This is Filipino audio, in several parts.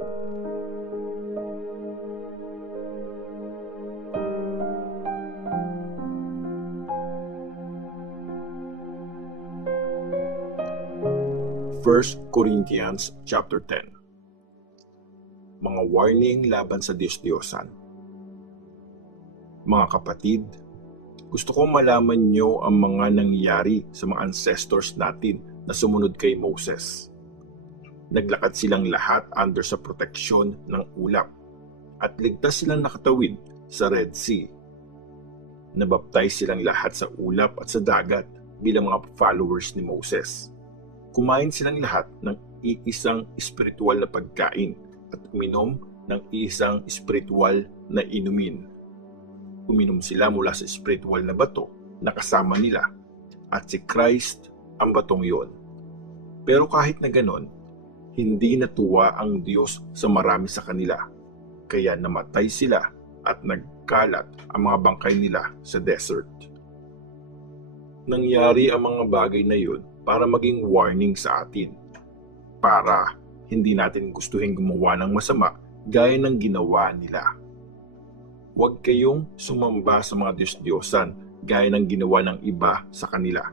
First Corinthians chapter 10. Mga warning laban sa Diyos-Diyosan. Mga kapatid, gusto kong malaman nyo ang mga nangyari sa mga ancestors natin na sumunod kay Moses. Naglakad silang lahat under sa proteksyon ng ulap at ligtas silang nakatawid sa Red Sea. Nabaptize silang lahat sa ulap at sa dagat bilang mga followers ni Moses. Kumain silang lahat ng iisang espiritual na pagkain at uminom ng iisang espiritual na inumin. Uminom sila mula sa espiritual na bato na kasama nila at si Christ ang batong yon. Pero kahit na ganon, hindi natuwa ang Diyos sa marami sa kanila, kaya namatay sila at nagkalat ang mga bangkay nila sa desert. Nangyari ang mga bagay na yun para maging warning sa atin, para hindi natin gustuhin gumawa ng masama gaya ng ginawa nila. Huwag kayong sumamba sa mga Diyos-Diyosan gaya ng ginawa ng iba sa kanila.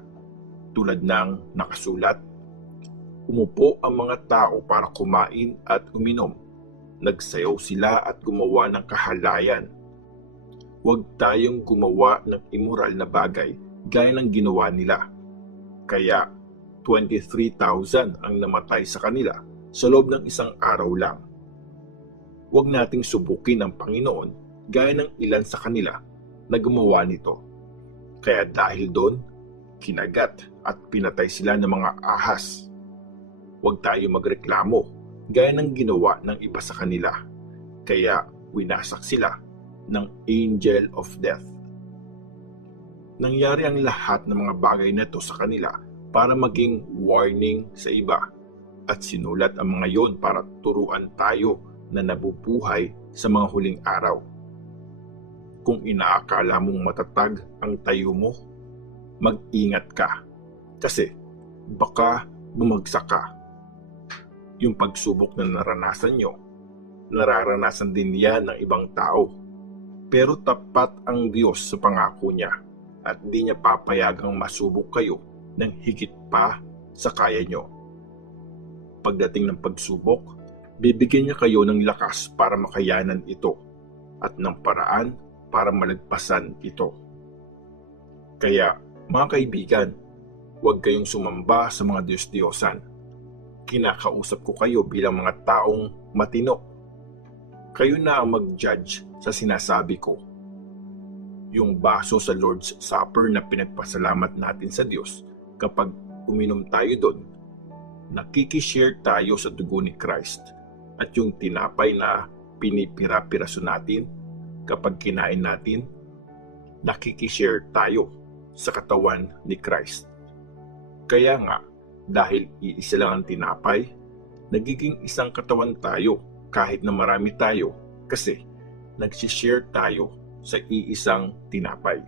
Tulad ng nakasulat, umupo ang mga tao para kumain at uminom. Nagsayaw sila at gumawa ng kahalayan. Huwag tayong gumawa ng immoral na bagay gaya ng ginawa nila. Kaya 23,000 ang namatay sa kanila sa loob ng isang araw lang. Huwag nating subukin ang Panginoon gaya ng ilan sa kanila na gumawa nito. Kaya dahil doon, kinagat at pinatay sila ng mga ahas. Huwag tayo magreklamo gaya ng ginawa ng iba sa kanila. Kaya winasak sila ng angel of death. Nangyari ang lahat ng mga bagay na ito sa kanila para maging warning sa iba, at sinulat ang mga yon para turuan tayo na nabubuhay sa mga huling araw. Kung inaakala mong matatag ang tayo mo, mag-ingat ka, kasi baka bumagsak ka. Yung pagsubok na naranasan nyo, nararanasan din yan ng ibang tao. Pero tapat ang Diyos sa pangako niya at di niya papayagang masubok kayo ng higit pa sa kaya nyo. Pagdating ng pagsubok, bibigyan niya kayo ng lakas para makayanan ito at ng paraan para malagpasan ito. Kaya, mga kaibigan, huwag kayong sumamba sa mga Diyos-Diyosan. Kinakausap ko kayo bilang mga taong matino. Kayo na ang mag-judge sa sinasabi ko. Yung baso sa Lord's Supper na pinagpasalamat natin sa Diyos, kapag uminom tayo doon, nakikishare tayo sa dugo ni Christ. At yung tinapay na pinipira-piraso natin, kapag kinain natin, nakikishare tayo sa katawan ni Christ. Kaya nga, dahil iisa lang ang tinapay, nagiging isang katawan tayo kahit na marami tayo kasi nagsishare tayo sa iisang tinapay.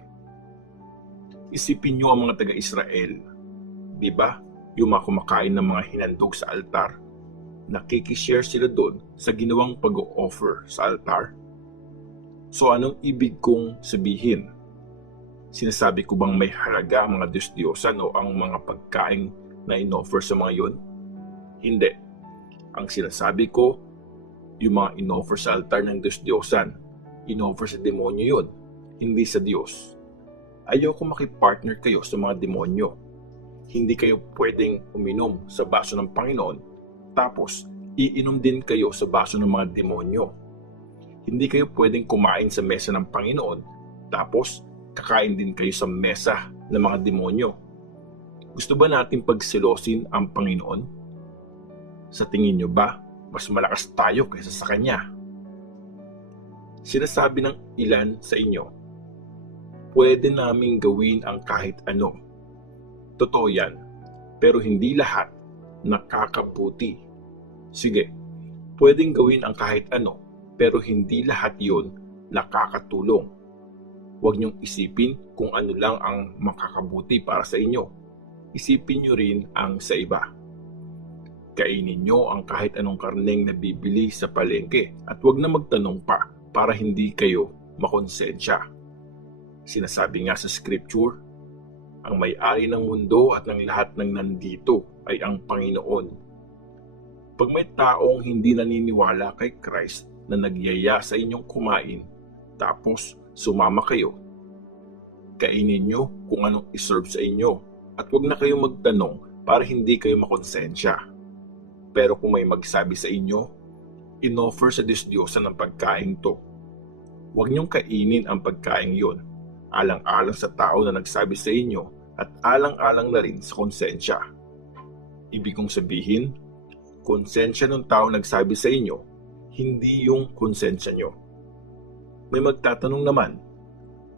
Isipin nyo ang mga taga-Israel. Diba? Yung mga kumakain ng mga hinandog sa altar, nakikishare sila doon sa ginawang pag-o-offer sa altar. So anong ibig kong sabihin? Sinasabi ko bang may halaga ang mga Diyos-Diyosan o ang mga pagkain na in-offer sa mga yon? Hindi. Ang sinasabi ko, yung mga in-offer sa altar ng Diyos-Diyosan, in-offer sa demonyo yon, hindi sa Diyos. Ayoko makipartner kayo sa mga demonyo. Hindi kayo pwedeng uminom sa baso ng Panginoon, tapos iinom din kayo sa baso ng mga demonyo. Hindi kayo pwedeng kumain sa mesa ng Panginoon, tapos kakain din kayo sa mesa ng mga demonyo. Gusto ba natin pagselosin ang Panginoon? Sa tingin nyo ba, mas malakas tayo kaysa sa Kanya? Sinasabi ng ilan sa inyo, pwede naming gawin ang kahit ano. Totoo yan, pero hindi lahat nakakabuti. Sige, pwedeng gawin ang kahit ano, pero hindi lahat yon nakakatulong. Huwag niyong isipin kung ano lang ang makakabuti para sa inyo. Isipin niyo rin ang sa iba. Kainin nyo ang kahit anong karneng nabibili sa palengke at huwag na magtanong pa para hindi kayo makonsensya. Sinasabi nga sa scripture, ang may-ari ng mundo at ng lahat ng nandito ay ang Panginoon. Pag may taong hindi naniniwala kay Christ na nagyaya sa inyong kumain, tapos sumama kayo, kainin nyo kung anong iserve sa inyo at huwag na kayo magtanong para hindi kayo makonsensya. Pero kung may magsabi sa inyo, inoffer sa Diyos-Diyosan ng pagkain to. Huwag niyong kainin ang pagkain yon, alang-alang sa tao na nagsabi sa inyo at alang-alang na rin sa konsensya. Ibig kong sabihin, konsensya ng tao nagsabi sa inyo, hindi yung konsensya nyo. May magtatanong naman,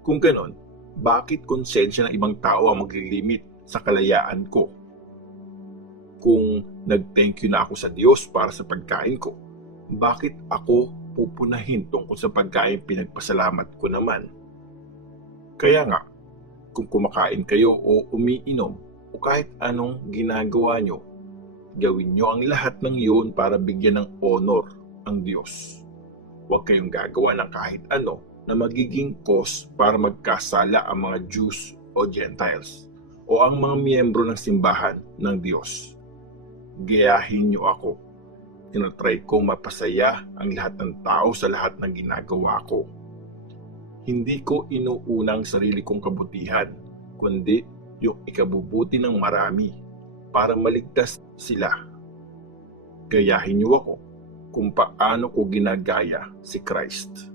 kung ganon, bakit konsensya ng ibang tao ang maglilimit sa kalayaan ko? Kung nag-thank you na ako sa Diyos para sa pagkain ko, bakit ako pupunahin tungkol sa pagkain pinagpasalamat ko naman? Kaya nga, kung kumakain kayo o umiinom o kahit anong ginagawa nyo, gawin nyo ang lahat ng iyon para bigyan ng honor ang Diyos. Huwag kayong gagawa ng kahit ano na magiging cause para magkasala ang mga Jews o Gentiles o ang mga miyembro ng simbahan ng Diyos. Gayahin niyo ako. Tinatry kong mapasaya ang lahat ng tao sa lahat ng ginagawa ko. Hindi ko inuunang sarili kong kabutihan, kundi yung ikabubuti ng marami para maligtas sila. Gayahin niyo ako kung paano ko ginagaya si Christ.